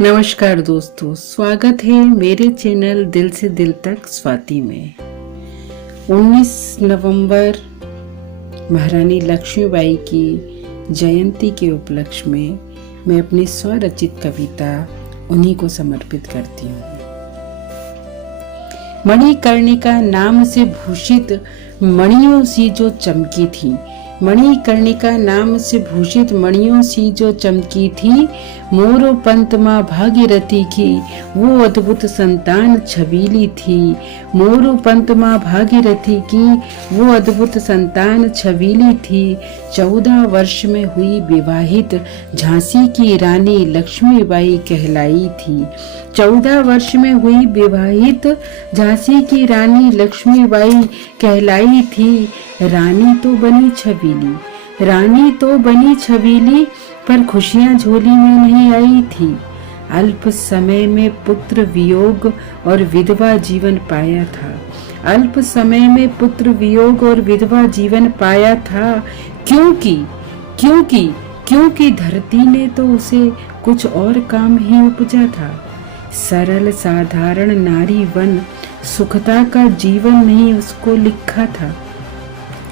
नमस्कार दोस्तों, स्वागत है मेरे चैनल दिल से दिल तक स्वाति में। 19 नवंबर महारानी लक्ष्मीबाई की जयंती के उपलक्ष्य में मैं अपनी स्वरचित कविता उन्हीं को समर्पित करती हूँ। मणिकर्णिका नाम से भूषित मणियों सी जो चमकी थी, मणिकर्णिका नाम से भूषित मणियों सी जो चमकी थी, मोरो पंत माँ भागीरथी की वो अद्भुत संतान छबीली थी। मोरो पंत माँ भागीरथी की वो अद्भुत संतान छबीली थी। 14 वर्ष में हुई विवाहित झांसी की रानी लक्ष्मीबाई कहलाई थी। 14 वर्ष में हुई विवाहित झांसी की रानी लक्ष्मीबाई कहलाई थी। रानी तो बनी छबीली, रानी तो बनी छबीली, पर खुशियां झोली में नहीं आई थी। अल्प समय में पुत्र वियोग और विधवा जीवन पाया था। अल्प समय में पुत्र वियोग और विधवा जीवन पाया था। क्योंकि धरती ने तो उसे कुछ और काम ही उपजा था। सरल साधारण नारी वन सुखता का जीवन नहीं उसको लिखा था।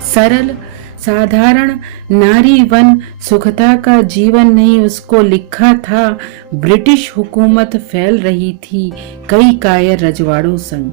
सरल साधारण नारी वन सुखता का जीवन नहीं उसको लिखा था। ब्रिटिश हुकूमत फैल रही थी कई कायर रजवाड़ों संग।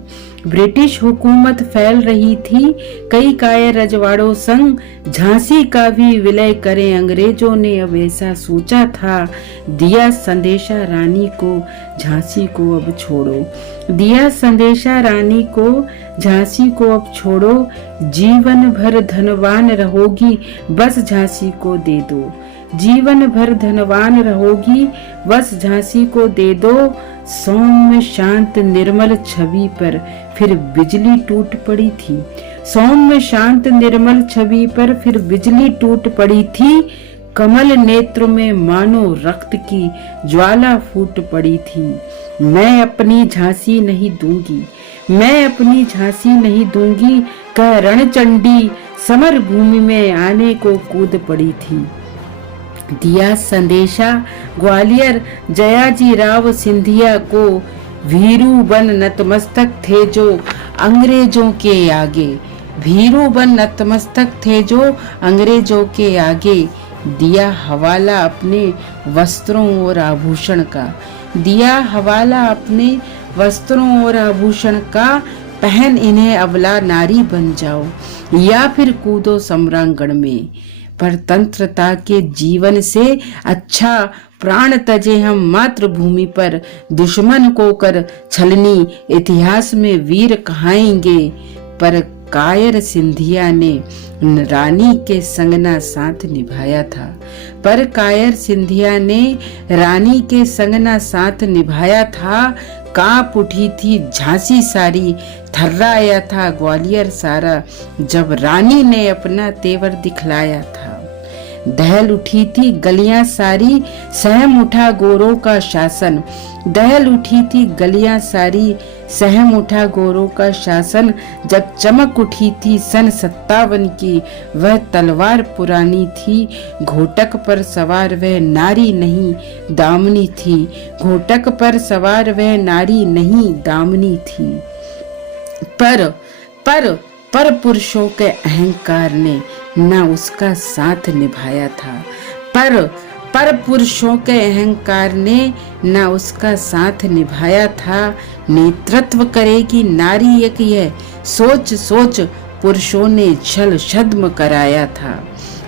ब्रिटिश हुकूमत फैल रही थी कई कायर रजवाड़ों संग। झांसी का भी विलय करें अंग्रेजों ने अब ऐसा सोचा था। दिया संदेशा रानी को झांसी को अब छोड़ो, दिया संदेशा रानी को झांसी को अब छोड़ो। जीवन भर धनवान रहोगी बस झांसी को दे दो, जीवन भर धनवान रहोगी बस झांसी को दे दो। सौम्य शांत निर्मल छवि पर फिर बिजली टूट पड़ी थी। सौम्य शांत निर्मल छवि पर फिर बिजली टूट पड़ी थी। कमल नेत्र में मानो रक्त की ज्वाला फूट पड़ी थी। मैं अपनी झांसी नहीं दूंगी, मैं अपनी झांसी नहीं दूंगी, कह रणचंडी समर भूमि में आने को कूद पड़ी थी। दिया संदेशा ग्वालियर जयाजी राव सिंधिया को, भीरू बन नतमस्तक थे जो अंग्रेजों के आगे। भीरू बन नतमस्तक थे जो अंग्रेजों के आगे। दिया हवाला अपने वस्त्रों और आभूषण का, दिया हवाला अपने वस्त्रों और आभूषण का। पहन इन्हें अबला नारी बन जाओ या फिर कूदो सम्रांगण में। परतंत्रता के जीवन से अच्छा प्राण तजे हम मातृभूमि पर। दुश्मन को कर छलनी इतिहास में वीर कहाएंगे। पर कायर सिंधिया ने रानी के संगना साथ निभाया था। पर कायर सिंधिया ने रानी के संगना साथ निभाया था। कांप उठी थी झांसी सारी, थर्राया था ग्वालियर सारा, जब रानी ने अपना तेवर दिखलाया था। दहल उठी थी गलियां सारी, सहम उठा गोरों का शासन। दहल उठी थी गलियां सारी, सहम उठा गोरों का शासन। जब चमक उठी थी सन 57 की, वह तलवार पुरानी थी। घोटक पर सवार वह नारी नहीं दामनी थी। घोटक पर सवार वह नारी नहीं दामनी थी। पर पुरुषों के अहंकार ने ना उसका साथ निभाया था। पर पुरुषों के अहंकार ने ना उसका साथ निभाया था। नेतृत्व करेगी नारी एक यह सोच सोच पुरुषों ने छल छद्म कराया था।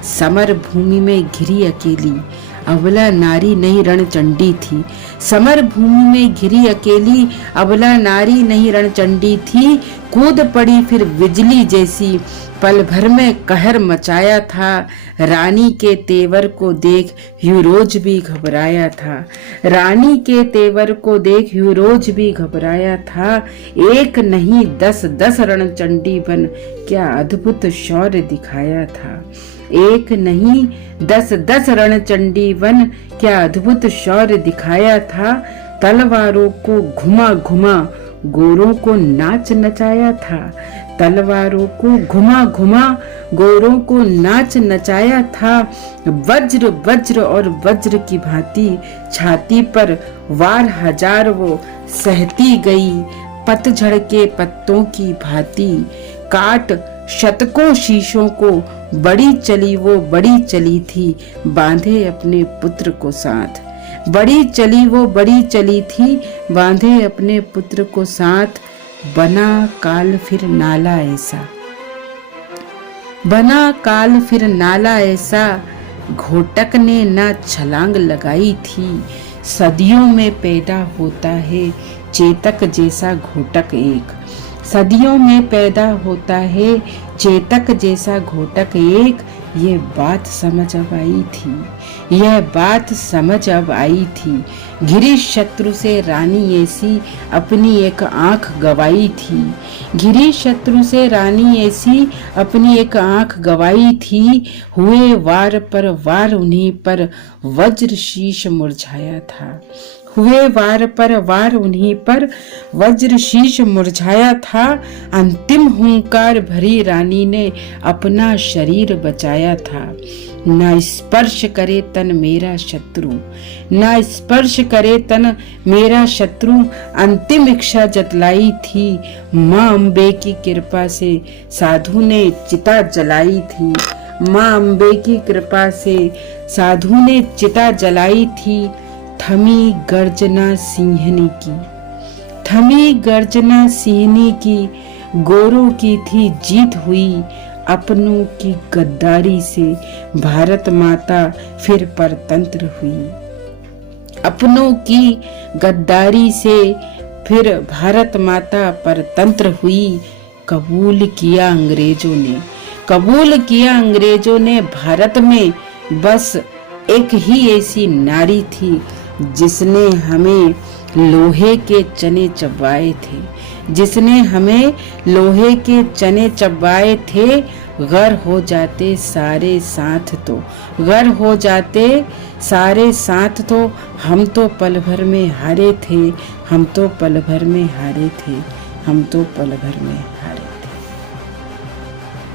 समर भूमि में घिरी अकेली अबला नारी नहीं रणचंडी थी। समर भूमि में घिरी अकेली अबला नारी नहीं रणचंडी थी। कूद पड़ी फिर बिजली जैसी, पल भर में कहर मचाया था। रानी के तेवर को देख ह्यूरोज भी घबराया था। रानी के तेवर को देख ह्यूरोज भी घबराया था। एक नहीं 10 रणचंडी बन क्या अद्भुत शौर्य दिखाया था। एक नहीं 10 रणचंडी वन क्या अद्भुत शौर्य दिखाया था। तलवारों को घुमा घुमा गोरों को नाच नचाया था। तलवारों को घुमा घुमा गोरों को नाच नचाया था। वज्र वज्र और वज्र की भांति छाती पर वार हजार वो सहती गई। पतझड़ के पत्तों की भांति काट शतकों शीशों को बड़ी चली वो बड़ी चली थी, बांधे अपने पुत्र को साथ। बड़ी चली वो बड़ी चली थी, बांधे अपने पुत्र को साथ। बना काल फिर नाला ऐसा, बना काल फिर नाला ऐसा, घोटक ने ना छलांग लगाई थी। सदियों में पैदा होता है चेतक जैसा घोटक एक, सदियों में पैदा होता है चेतक जैसा घोटक एक। ये बात समझ अब आई थी, यह बात समझ अब आई थी। घिरी शत्रु से रानी ऐसी अपनी एक आंख गवाई थी। घिरी शत्रु से रानी ऐसी अपनी एक आंख गवाई थी। हुए वार पर वार उन्हीं पर वज्र शीश मुरझाया था। हुए वार पर वार उन्हीं पर वज्र शीश मुरझाया था। अंतिम हुंकार भरी रानी ने अपना शरीर बचाया था। न स्पर्श करे तन मेरा शत्रु, न स्पर्श करे तन मेरा शत्रु, अंतिम इच्छा जतलाई थी। माँ अम्बे की कृपा से साधु ने चिता जलाई थी। माँ अम्बे की कृपा से साधु ने चिता जलाई थी। थमी गर्जना सिंहनी की, थमी गर्जना सिंहनी की, गोरों की थी जीत हुई। अपनों की गद्दारी से भारत माता फिर परतंत्र हुई। अपनों की गद्दारी से फिर भारत माता परतंत्र हुई। कबूल किया अंग्रेजों ने, कबूल किया अंग्रेजों ने भारत में बस एक ही ऐसी नारी थी जिसने हमें लोहे के चने चबाए थे, जिसने हमें लोहे के चने चबाए थे। गर हो जाते सारे साथ तो, गर हो जाते सारे साथ तो, हम तो पल भर में हारे थे, हम तो पल भर में हारे थे, हम तो पल भर में हारे।